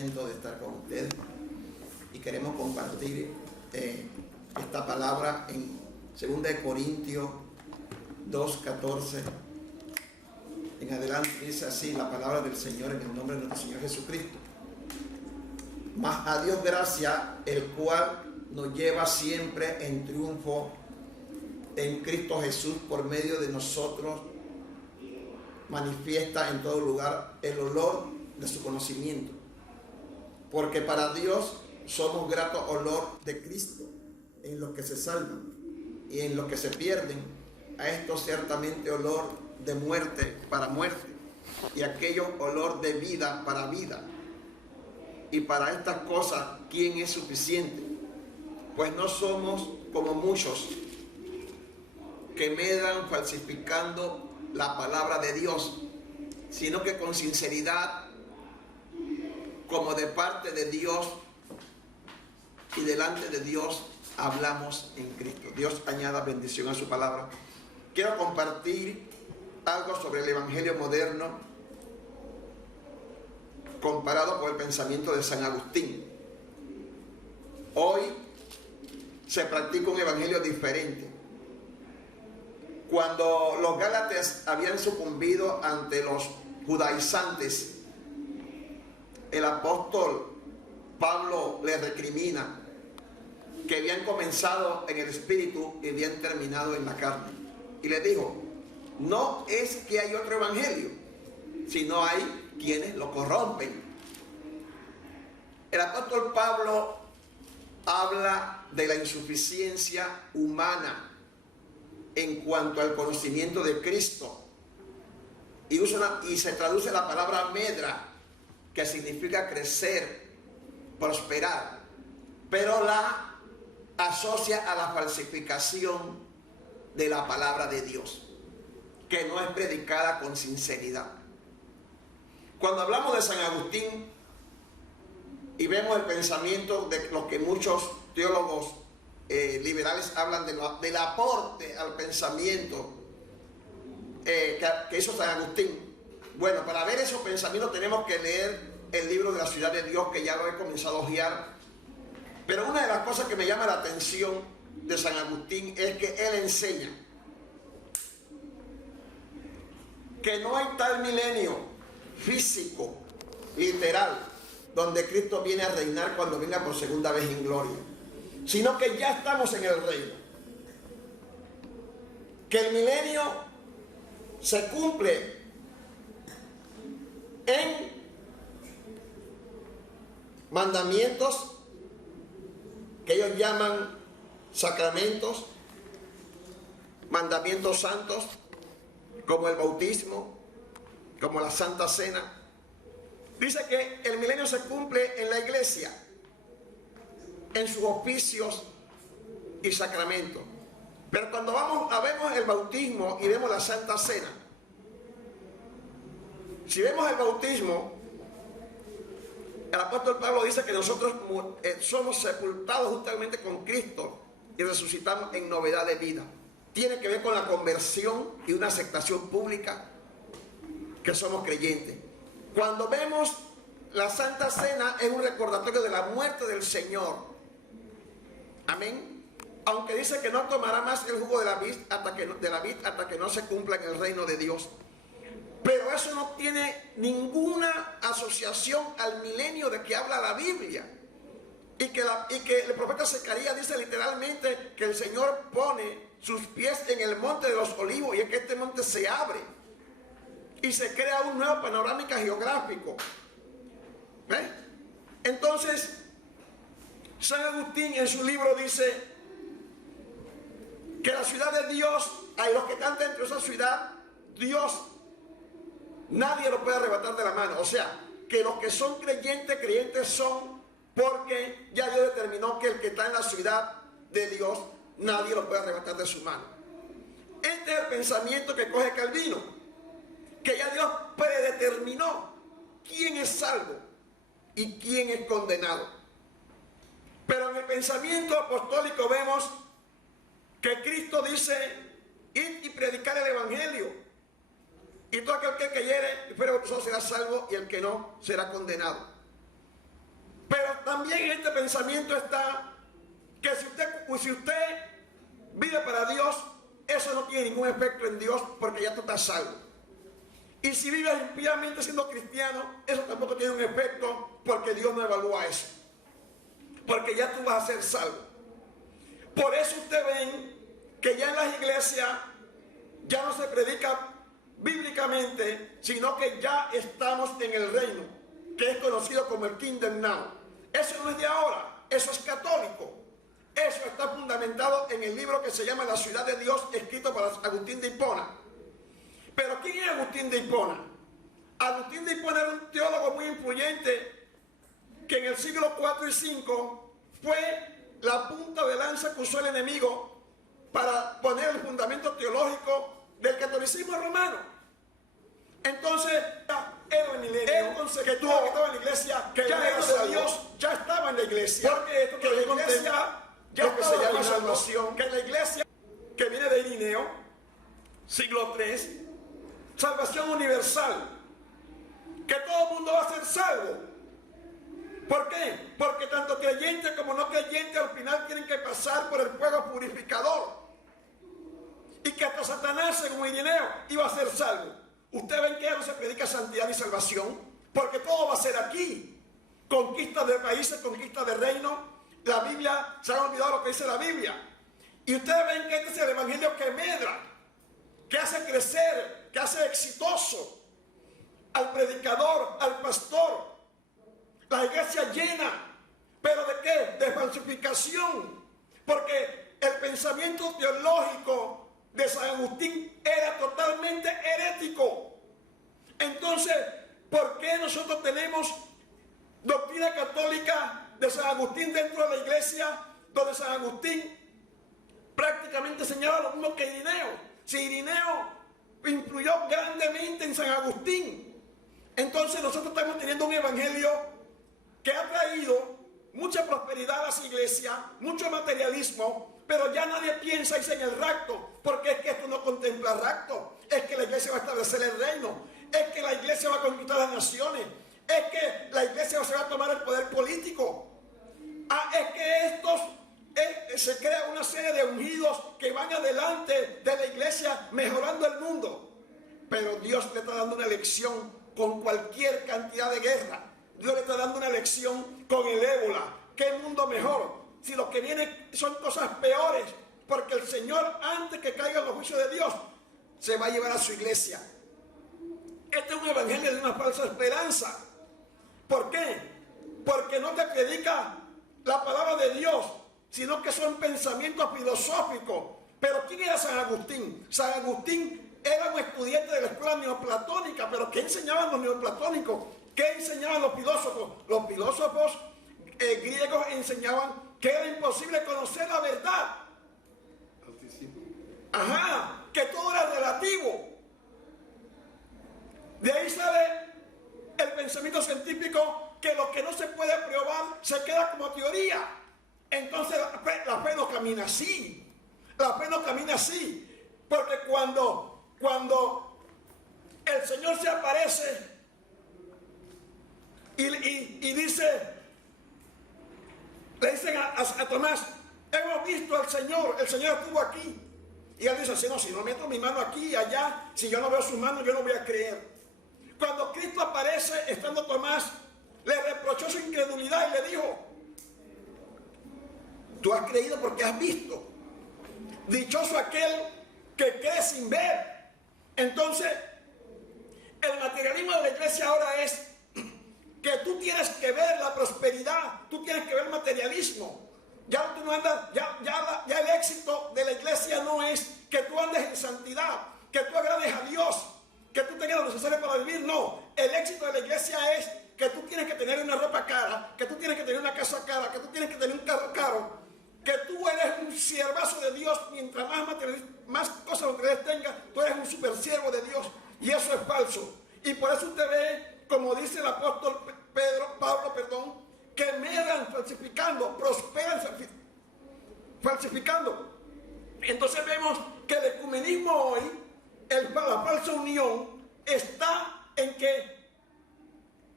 contento de estar con ustedes y queremos compartir esta palabra en 2 Corintios 2:14 en adelante. Dice así la palabra del Señor en el nombre de nuestro Señor Jesucristo. Mas a Dios gracia, el cual nos lleva siempre en triunfo en Cristo Jesús por medio de nosotros, manifiesta en todo lugar el olor de su conocimiento. Porque para Dios somos grato olor de Cristo en los que se salvan y en los que se pierden. A esto ciertamente olor de muerte para muerte, y aquello olor de vida para vida. Y para estas cosas, ¿quién es suficiente? Pues no somos como muchos que medan falsificando la palabra de Dios, sino que con sinceridad, como de parte de Dios y delante de Dios, hablamos en Cristo. Dios añada bendición a su palabra. Quiero compartir algo sobre el evangelio moderno comparado con el pensamiento de San Agustín. Hoy se practica un evangelio diferente. Cuando los gálatas habían sucumbido ante los judaizantes, el apóstol Pablo les recrimina que habían comenzado en el espíritu y habían terminado en la carne. Y les dijo, no es que hay otro evangelio, sino hay quienes lo corrompen. El apóstol Pablo habla de la insuficiencia humana en cuanto al conocimiento de Cristo, y se traduce la palabra medra, que significa crecer, prosperar, pero la asocia a la falsificación de la palabra de Dios, que no es predicada con sinceridad. Cuando hablamos de San Agustín y vemos el pensamiento de lo que muchos teólogos liberales hablan del aporte al pensamiento que hizo San Agustín. Bueno, para ver esos pensamientos tenemos que leer el libro de la Ciudad de Dios, que ya lo he comenzado a hojear. Pero una de las cosas que me llama la atención de San Agustín es que él enseña que no hay tal milenio físico, literal, donde Cristo viene a reinar cuando venga por segunda vez en gloria, sino que ya estamos en el reino. Que el milenio se cumple en mandamientos que ellos llaman sacramentos, mandamientos santos, como el bautismo, como la Santa Cena. Dice que el milenio se cumple en la iglesia, en sus oficios y sacramentos. Pero cuando vemos el bautismo y vemos la Santa Cena, si vemos el bautismo, el apóstol Pablo dice que nosotros somos sepultados juntamente con Cristo y resucitamos en novedad de vida. Tiene que ver con la conversión y una aceptación pública que somos creyentes. Cuando vemos la Santa Cena, es un recordatorio de la muerte del Señor. Amén. Aunque dice que no tomará más el jugo de la vid hasta que no se cumpla en el reino de Dios. Pero eso no tiene ninguna asociación al milenio de que habla la Biblia. Y que el profeta Zacarías dice literalmente que el Señor pone sus pies en el monte de los olivos, y es que este monte se abre y se crea un nuevo panorámica geográfico. ¿Ves? Entonces, San Agustín en su libro dice que la ciudad de Dios, hay los que están dentro de esa ciudad, Dios, nadie lo puede arrebatar de la mano. O sea, que los que son creyentes son porque ya Dios determinó que el que está en la ciudad de Dios, nadie lo puede arrebatar de su mano. Este es el pensamiento que coge Calvino, que ya Dios predeterminó quién es salvo y quién es condenado. Pero en el pensamiento apostólico vemos que Cristo dice: id y predicar el evangelio, y todo aquel que creyere y fuere bautizado será salvo, y el que no será condenado. en este pensamiento está que si usted vive para Dios, eso no tiene ningún efecto en Dios porque ya tú estás salvo. Y si vives impíamente siendo cristiano, eso tampoco tiene un efecto porque Dios no evalúa eso. Porque ya tú vas a ser salvo. Por eso ustedes ven que ya en las iglesias ya no se predica bíblicamente, sino que ya estamos en el reino, que es conocido como el Kingdom Now. Eso no es de ahora, eso es católico. Eso está fundamentado en el libro que se llama La Ciudad de Dios, escrito por Agustín de Hipona. Pero ¿quién es Agustín de Hipona? Agustín de Hipona era un teólogo muy influyente que en el siglo IV y V fue la punta de lanza que usó el enemigo para poner el fundamento teológico del catolicismo romano. Entonces, era el milenio, era un concepto que estaba en la iglesia, que ya era de Dios, ya estaba en la iglesia. Porque esto que la iglesia ya lo que se llama salvación, que la iglesia que viene de Irineo, siglo III, salvación universal, que todo el mundo va a ser salvo. ¿Por qué? Porque tanto creyentes como no creyentes al final tienen que pasar por el fuego purificador. Y que hasta Satanás, según Irineo, iba a ser salvo. Ustedes ven que ya no se predica santidad y salvación, porque todo va a ser aquí. Conquista de países, conquista de reinos. La Biblia, se han olvidado lo que dice la Biblia. Y ustedes ven que este es el evangelio que medra, que hace crecer, que hace exitoso al predicador, al pastor. La iglesia llena. ¿Pero de qué? De falsificación. Porque el pensamiento teológico de San Agustín era totalmente herético. Entonces, ¿por qué nosotros tenemos doctrina católica de San Agustín dentro de la iglesia, donde San Agustín prácticamente enseñaba lo mismo que Irineo? Si Irineo influyó grandemente en San Agustín, entonces nosotros estamos teniendo un evangelio que ha traído mucha prosperidad a las iglesias, mucho materialismo, pero ya nadie piensa irse en el rapto, porque es que esto no contempla rapto, es que la iglesia va a establecer el reino, es que la iglesia va a conquistar las naciones, es que la iglesia se va a tomar el poder político, es que se crea una serie de ungidos que van adelante de la iglesia mejorando el mundo. Pero Dios le está dando una lección con cualquier cantidad de guerra. Dios le está dando una lección con el ébola. ¿Qué mundo mejor? Si lo que viene son cosas peores, porque el Señor, antes que caigan los juicios de Dios, se va a llevar a su iglesia. Este es un evangelio de una falsa esperanza. ¿Por qué? Porque no te predica la palabra de Dios, sino que son pensamientos filosóficos. Pero ¿quién era San Agustín? San Agustín era un estudiante de la escuela neoplatónica, pero ¿qué enseñaban los neoplatónicos? ¿Qué enseñaban los filósofos? Los filósofos griegos enseñaban que era imposible conocer la verdad. Ajá, que todo era relativo. De ahí sale el pensamiento científico, que lo que no se puede probar se queda como teoría. Entonces la fe no camina así. La fe no camina así. Porque cuando el Señor se aparece y dice, le dicen a Tomás, hemos visto al Señor, el Señor estuvo aquí. Y él dice, si no meto mi mano aquí y allá, si yo no veo su mano, yo no voy a creer. Cuando Cristo aparece, estando Tomás, le reprochó su incredulidad y le dijo, tú has creído porque has visto. Dichoso aquel que cree sin ver. Entonces, el materialismo de la iglesia ahora es que tú tienes que ver la prosperidad, tú tienes que ver el materialismo. Ya tú no andas, ya el éxito de la iglesia no es que tú andes en santidad, que tú agrades a Dios, que tú tengas lo necesario para vivir. No, el éxito de la iglesia es que tú tienes que tener una ropa cara, que tú tienes que tener una casa cara, que tú tienes que tener un carro caro, que tú eres un siervazo de Dios. Mientras más cosas materiales tengas, tú eres un super siervo de Dios, y eso es falso. Y por eso usted ve, como dice el apóstol Pablo, que medran falsificando, prosperan falsificando. Entonces vemos que el ecumenismo hoy, la falsa unión, está en que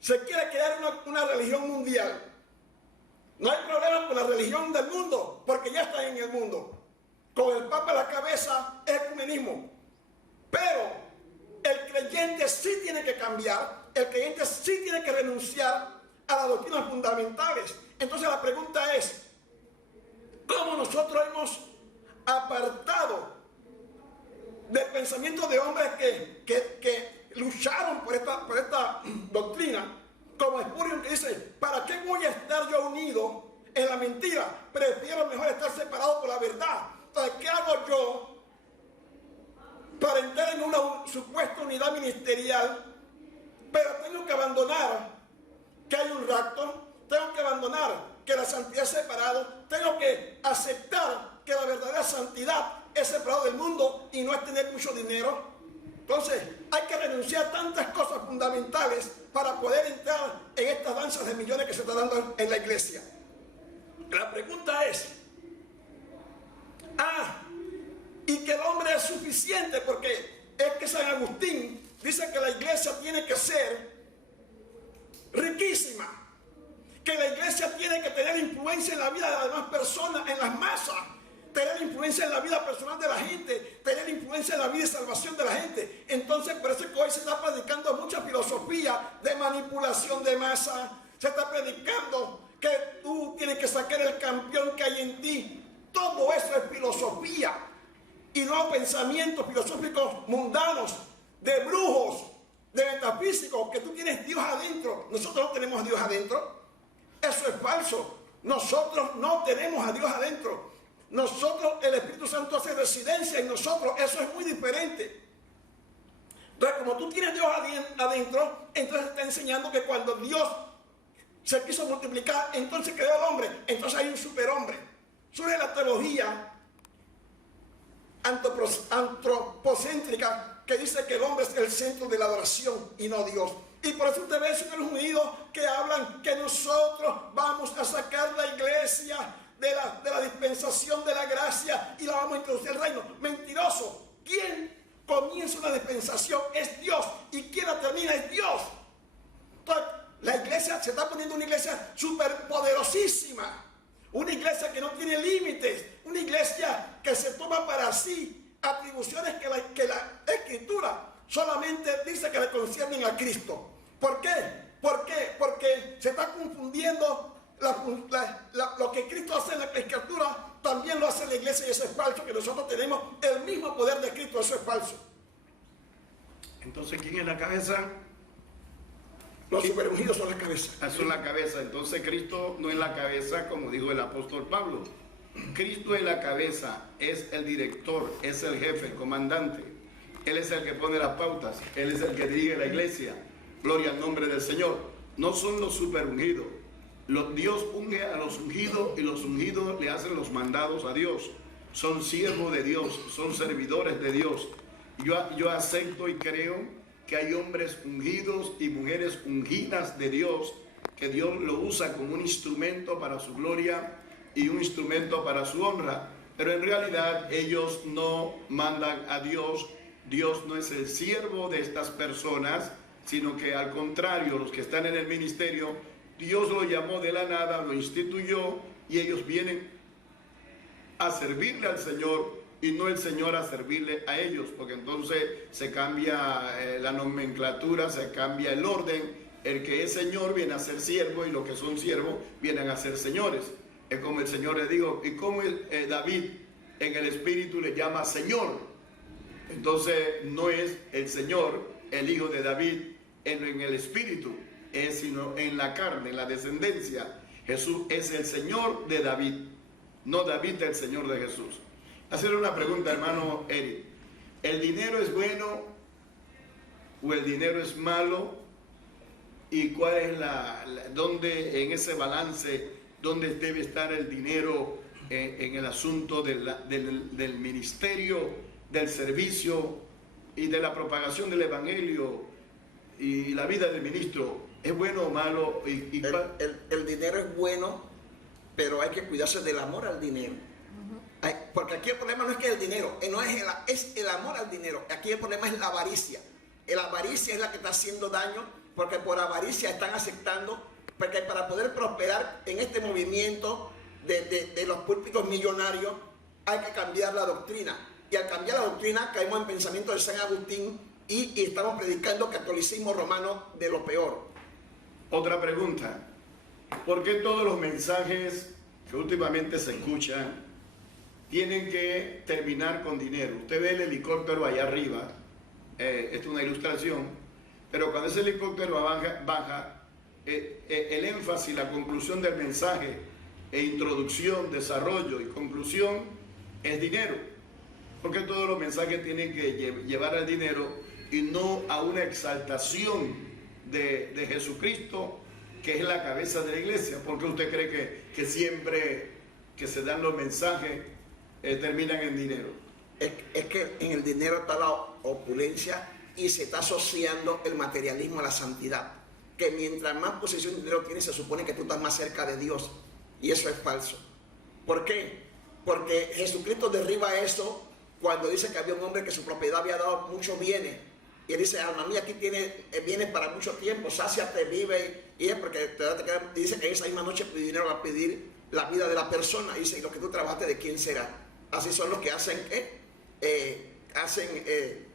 se quiere crear una religión mundial. No hay problema con la religión del mundo, porque ya está en el mundo. Con el Papa a la cabeza es ecumenismo. Pero el creyente sí tiene que cambiar, el creyente sí tiene que renunciar a las doctrinas fundamentales. Entonces la pregunta es, ¿cómo nosotros hemos apartado del pensamiento de hombres que lucharon por esta doctrina? Como Spurgeon, que dice, ¿para qué voy a estar yo unido en la mentira? Prefiero mejor estar separado por la verdad. Entonces, ¿qué hago yo para entrar en una supuesta unidad ministerial? Pero tengo que abandonar que hay un rapto, tengo que abandonar que la santidad es separado, tengo que aceptar que la verdadera santidad es separado del mundo y no es tener mucho dinero. Entonces, hay que renunciar a tantas cosas fundamentales para poder entrar en estas danzas de millones que se están dando en la iglesia. La pregunta es, y que el hombre es suficiente, porque es que San Agustín dice que la iglesia tiene que ser riquísima, que la iglesia tiene que tener influencia en la vida de las demás personas, en las masas, tener influencia en la vida personal de la gente, tener influencia en la vida y salvación de la gente. Entonces, por eso es que hoy se está predicando mucha filosofía de manipulación de masa. Se está predicando que tú tienes que sacar el campeón que hay en ti. Todo eso es filosofía y no pensamientos filosóficos mundanos, de brujos, de metafísicos, que tú tienes Dios adentro. Nosotros no tenemos a Dios adentro. Eso es falso. Nosotros no tenemos a Dios adentro. Nosotros, el Espíritu Santo hace residencia en nosotros. Eso es muy diferente. Entonces, como tú tienes Dios adentro, entonces está enseñando que cuando Dios se quiso multiplicar, entonces creó al hombre. Entonces hay un superhombre. Surge la teología antropocéntrica que dice que el hombre es el centro de la adoración y no Dios. Y por eso usted ve en Estados Unidos que hablan que nosotros vamos a sacar la iglesia de la dispensación de la gracia y la vamos a introducir al reino. Mentiroso. ¿Quién comienza una dispensación? Es Dios. Y quien la termina es Dios. Entonces, la iglesia se está poniendo una iglesia superpoderosísima. Una iglesia que no tiene límites. Una iglesia que se toma para sí atribuciones que la Escritura solamente dice que le conciernen a Cristo. ¿Por qué? ¿Por qué? Porque se está confundiendo lo que Cristo hace en la Escritura, también lo hace la iglesia, y eso es falso, que nosotros tenemos el mismo poder de Cristo. Eso es falso. Entonces, ¿quién es la cabeza? Los superungidos son la cabeza. Son la cabeza. Entonces, Cristo no es la cabeza, como dijo el apóstol Pablo. Cristo es la cabeza, es el director, es el jefe, el comandante. Él es el que pone las pautas, Él es el que dirige la iglesia. Gloria al nombre del Señor. No son los superungidos. Dios unge a los ungidos y los ungidos le hacen los mandados a Dios. Son siervos de Dios, son servidores de Dios. Yo acepto y creo que hay hombres ungidos y mujeres ungidas de Dios, que Dios lo usa como un instrumento para su gloria y un instrumento para su honra, pero en realidad ellos no mandan a Dios. Dios no es el siervo de estas personas, sino que al contrario, los que están en el ministerio, Dios lo llamó de la nada, lo instituyó, y ellos vienen a servirle al Señor y no el Señor a servirle a ellos, porque entonces se cambia la nomenclatura, se cambia el orden. El que es Señor viene a ser siervo y los que son siervos vienen a ser señores. Es como el Señor le dijo, y como David en el espíritu le llama Señor. Entonces no es el Señor, el hijo de David en el espíritu, sino en la carne, en la descendencia. Jesús es el Señor de David, no David el Señor de Jesús. Hacerle una pregunta, hermano Eric. ¿El dinero es bueno o el dinero es malo? ¿Y cuál es dónde en ese balance, dónde debe estar el dinero en el asunto del ministerio, del servicio y de la propagación del evangelio y la vida del ministro? ¿Es bueno o malo? El dinero es bueno, pero hay que cuidarse del amor al dinero. Porque aquí el problema no es que el dinero, es el amor al dinero. Aquí el problema es la avaricia. La avaricia es la que está haciendo daño, porque por avaricia están aceptando, porque para poder prosperar en este movimiento de los púlpitos millonarios, hay que cambiar la doctrina. Y al cambiar la doctrina caemos en pensamiento de San Agustín y estamos predicando catolicismo romano de lo peor. Otra pregunta. ¿Por qué todos los mensajes que últimamente se escuchan tienen que terminar con dinero? Usted ve el helicóptero allá arriba, esto es una ilustración, pero cuando ese helicóptero baja, el énfasis, la conclusión del mensaje, introducción, desarrollo y conclusión es dinero. Porque todos los mensajes tienen que llevar al dinero y no a una exaltación de Jesucristo, que es la cabeza de la iglesia. ¿Por qué usted cree que siempre que se dan los mensajes terminan en dinero? Es que en el dinero está la opulencia y se está asociando el materialismo a la santidad. Que mientras más posesión de dinero tienes, se supone que tú estás más cerca de Dios. Y eso es falso. ¿Por qué? Porque Jesucristo derriba eso cuando dice que había un hombre que su propiedad había dado muchos bienes. Y él dice, alma mía, aquí tiene bienes para mucho tiempo, sáciate, vive. Y es porque dice que esa misma noche tu dinero va a pedir la vida de la persona. Y dice, y lo que tú trabajaste, ¿de quién será? Así son los que hacen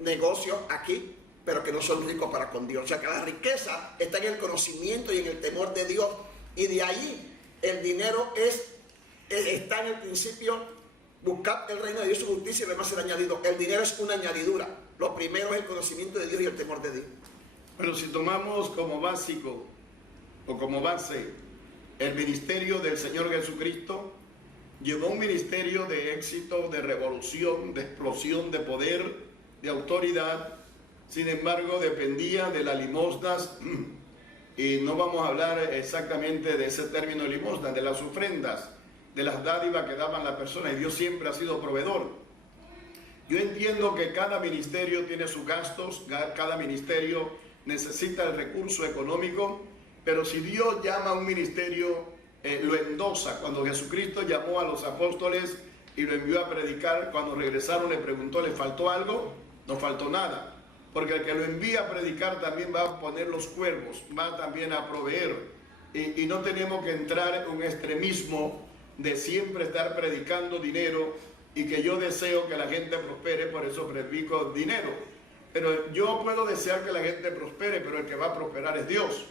negocios aquí, pero que no son ricos para con Dios. O sea que la riqueza está en el conocimiento y en el temor de Dios. Y de ahí el dinero está en el principio. Buscad el reino de Dios y su justicia y lo demás será añadido. El dinero es una añadidura. Lo primero es el conocimiento de Dios y el temor de Dios. Pero si tomamos como básico o como base el ministerio del Señor Jesucristo, llevó un ministerio de éxito, de revolución, de explosión, de poder, de autoridad. Sin embargo, dependía de las limosnas, y no vamos a hablar exactamente de ese término de limosnas, de las ofrendas, de las dádivas que daban las personas, y Dios siempre ha sido proveedor. Yo entiendo que cada ministerio tiene sus gastos, cada ministerio necesita el recurso económico, pero si Dios llama a un ministerio, lo endosa. Cuando Jesucristo llamó a los apóstoles y lo envió a predicar, cuando regresaron le preguntó, ¿le faltó algo? No faltó nada, porque el que lo envía a predicar también va a poner los cuervos, va también a proveer, y no tenemos que entrar en un extremismo de siempre estar predicando dinero y que yo deseo que la gente prospere, por eso predico dinero. Pero yo puedo desear que la gente prospere, pero el que va a prosperar es Dios.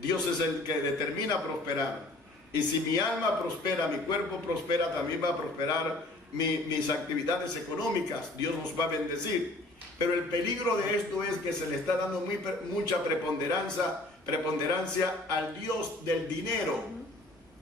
Dios es el que determina prosperar. Y si mi alma prospera, mi cuerpo prospera, también va a prosperar mis actividades económicas. Dios nos va a bendecir. Pero el peligro de esto es que se le está dando mucha preponderancia al Dios del dinero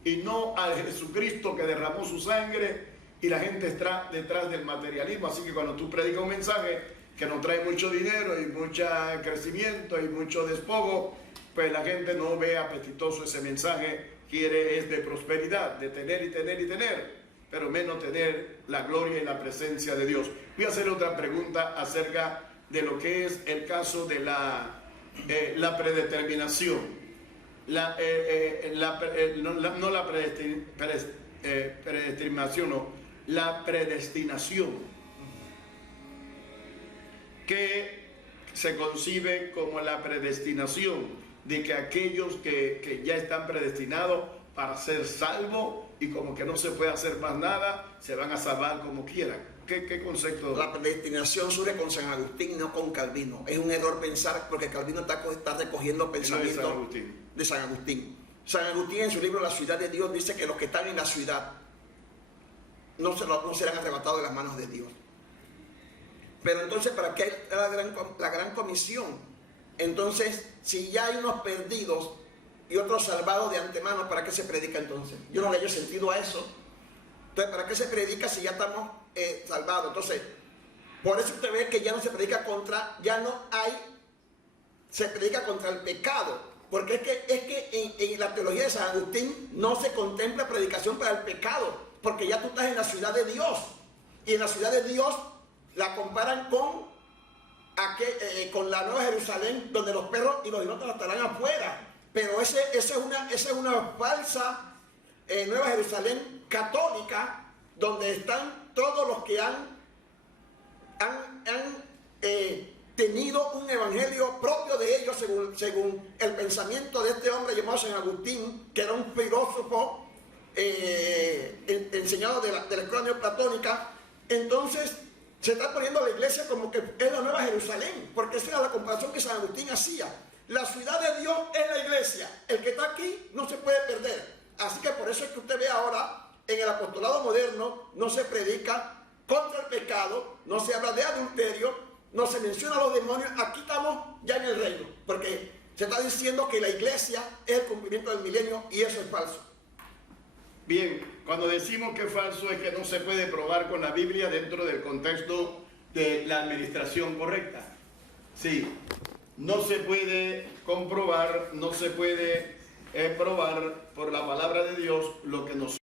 y no al Jesucristo que derramó su sangre, y la gente está detrás del materialismo. Así que cuando tú predicas un mensaje que nos trae mucho dinero y mucho crecimiento y mucho despojo, pues la gente no ve apetitoso ese mensaje. Quiere es de prosperidad, de tener y tener y tener, pero menos tener la gloria y la presencia de Dios. Voy a hacer otra pregunta acerca de lo que es el caso de la predeterminación. La predestinación, que se concibe como la predestinación de que aquellos que ya están predestinados para ser salvos y como que no se puede hacer más nada, se van a salvar como quieran. ¿Qué concepto? La predestinación surge con San Agustín, no con Calvino. Es un error pensar, porque Calvino está recogiendo pensamientos de San Agustín. San Agustín en su libro La ciudad de Dios dice que los que están en la ciudad no serán arrebatados de las manos de Dios. Pero entonces, ¿para qué hay la gran comisión? Entonces, si ya hay unos perdidos y otros salvados de antemano, ¿para qué se predica entonces? Yo no le hallo sentido a eso. Entonces, ¿para qué se predica si ya estamos salvados? Entonces, por eso usted ve que ya no se predica se predica contra el pecado. Porque es que en la teología de San Agustín no se contempla predicación para el pecado, porque ya tú estás en la ciudad de Dios. Y en la ciudad de Dios la comparan con la Nueva Jerusalén, donde los perros y los inútiles estarán afuera. Pero esa es una falsa Nueva Jerusalén católica, donde están todos los que han tenido un evangelio propio de ellos según el pensamiento de este hombre llamado San Agustín, que era un filósofo enseñado de la escuela neoplatónica. Entonces se está poniendo a la iglesia como que es la Nueva Jerusalén, porque esa era la comparación que San Agustín hacía. La ciudad de Dios es la iglesia, el que está aquí no se puede perder. Así que por eso es que usted ve ahora en el apostolado moderno no se predica contra el pecado, no se habla de adulterio, no se menciona a los demonios. Aquí estamos ya en el reino, porque se está diciendo que la iglesia es el cumplimiento del milenio, y eso es falso. Bien, cuando decimos que es falso es que no se puede probar con la Biblia dentro del contexto de la administración correcta. Sí, no se puede comprobar, no se puede probar por la palabra de Dios lo que nosotros